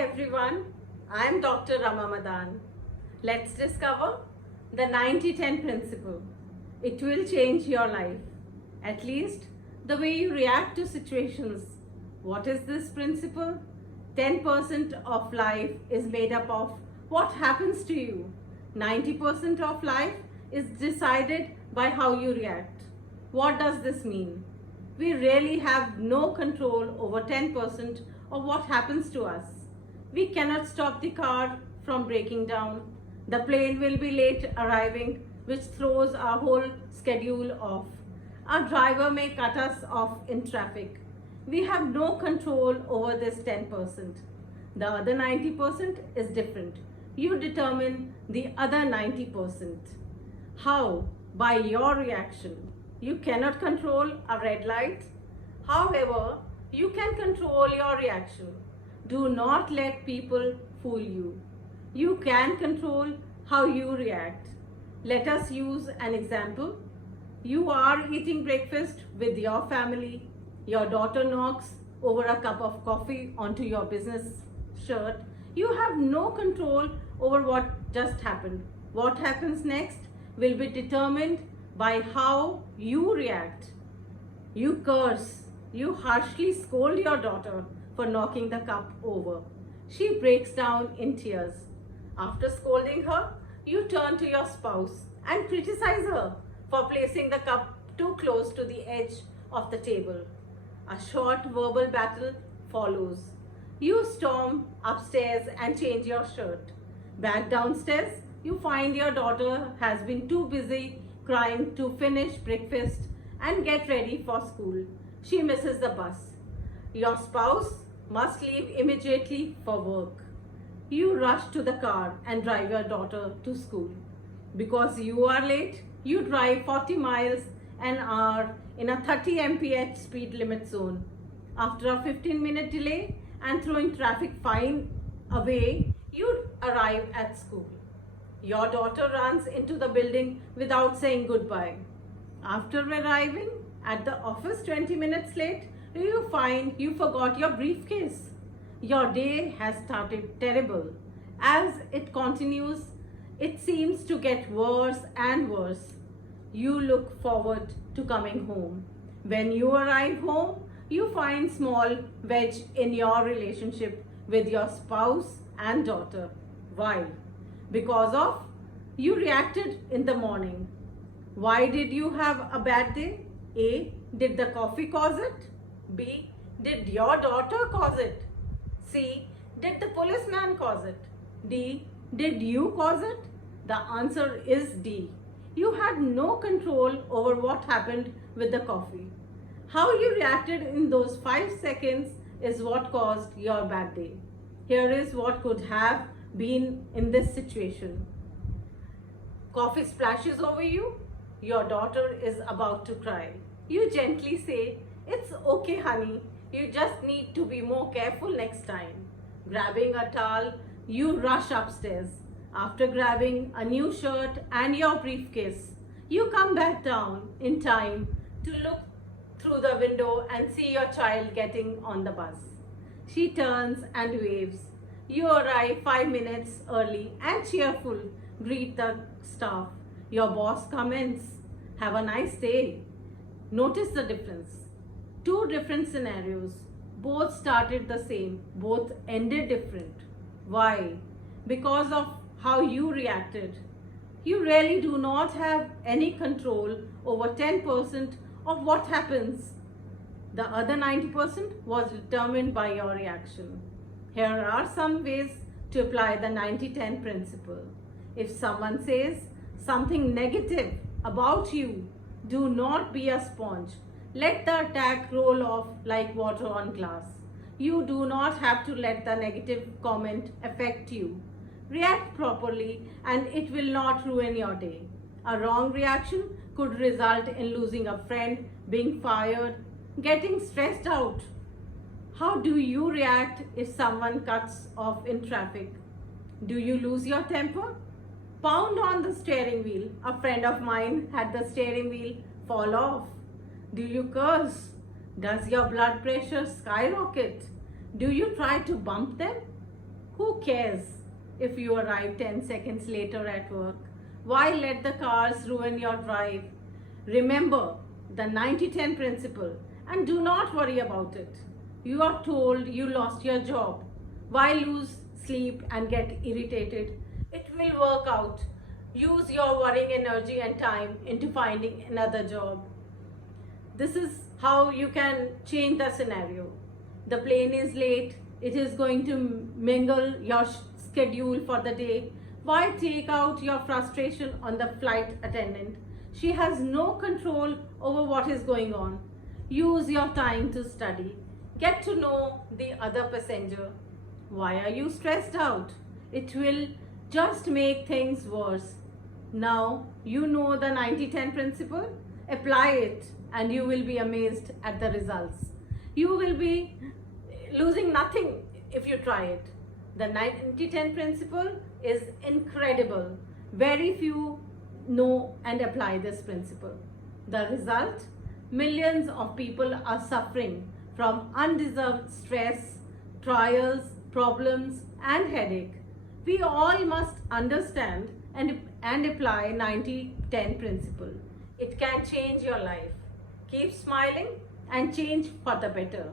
everyone, I am Dr. Rama Madan. Let's discover the 90-10 principle. It will change your life, at least the way you react to situations. What is this principle? 10% of life is made up of what happens to you. 90% of life is decided by how you react. What does this mean? We really have no control over 10% of what happens to us. We cannot stop the car from breaking down. The plane will be late arriving, which throws our whole schedule off. Our driver may cut us off in traffic. We have no control over this 10%. The other 90% is different. You determine the other 90%. How? By your reaction. You cannot control a red light. However, you can control your reaction. Do not let people fool you. You can control how you react. Let us use an example. You are eating breakfast with your family. Your daughter knocks over a cup of coffee onto your business shirt. You have no control over what just happened. What happens next will be determined by how you react. You curse. You harshly scold your daughter for knocking the cup over. She breaks down in tears. After scolding her, you turn to your spouse and criticize her for placing the cup too close to the edge of the table. A short verbal battle follows. You storm upstairs and change your shirt. Back downstairs, you find your daughter has been too busy crying to finish breakfast and get ready for school. She misses the bus. Your spouse must leave immediately for work. You rush to the car and drive your daughter to school. Because you are late, you drive 40 miles an hour in a 30 mph speed limit zone. After a 15-minute delay and throwing traffic fine away, you arrive at school. Your daughter runs into the building without saying goodbye. After arriving at the office 20 minutes late, you find you forgot your briefcase. Your day has started terrible. As it continues, it seems to get worse and worse. You look forward to coming home. When you arrive home, you find small wedge in your relationship with your spouse and daughter. Why? Because of you reacted in the morning. Why did you have a bad day? A. Did the coffee cause it? B. Did your daughter cause it? C. Did the policeman cause it? D. Did you cause it? The answer is D. You had no control over what happened with the coffee. How you reacted in those 5 seconds is what caused your bad day. Here is what could have been in this situation. Coffee splashes over you. Your daughter is about to cry. You gently say, "It's okay, honey. You just need to be more careful next time." Grabbing a towel, you rush upstairs. After grabbing a new shirt and your briefcase, you come back down in time to look through the window and see your child getting on the bus. She turns and waves. You arrive 5 minutes early and cheerful, greet the staff. Your boss comments, "Have a nice day." Notice the difference. Two different scenarios. Both started the same. Both ended different. Why? Because of how you reacted. You really do not have any control over 10% of what happens. The other 90% was determined by your reaction. Here are some ways to apply the 90-10 principle. If someone says something negative about you, do not be a sponge. Let the attack roll off like water on glass. You do not have to let the negative comment affect you. React properly and it will not ruin your day. A wrong reaction could result in losing a friend, being fired, getting stressed out. How do you react if someone cuts off in traffic? Do you lose your temper? Pound on the steering wheel. A friend of mine had the steering wheel fall off. Do you curse? Does your blood pressure skyrocket? Do you try to bump them? Who cares if you arrive 10 seconds later at work? Why let the cars ruin your drive? Remember the 90-10 principle and do not worry about it. You are told you lost your job. Why lose sleep and get irritated? It will work out. Use your worrying energy and time into finding another job. This is how you can change the scenario. The plane is late. It is going to mingle your schedule for the day. Why take out your frustration on the flight attendant? She has no control over what is going on. Use your time to study. Get to know the other passenger. Why are you stressed out? It will just make things worse. Now you know the 90-10 principle. Apply it and you will be amazed at the results. You will be losing nothing if you try it. The 90-10 principle is incredible. Very few know and apply this principle. The result? Millions of people are suffering from undeserved stress, trials, problems, and headache. We all must understand and apply 90-10 principle. It can change your life. Keep smiling and change for the better.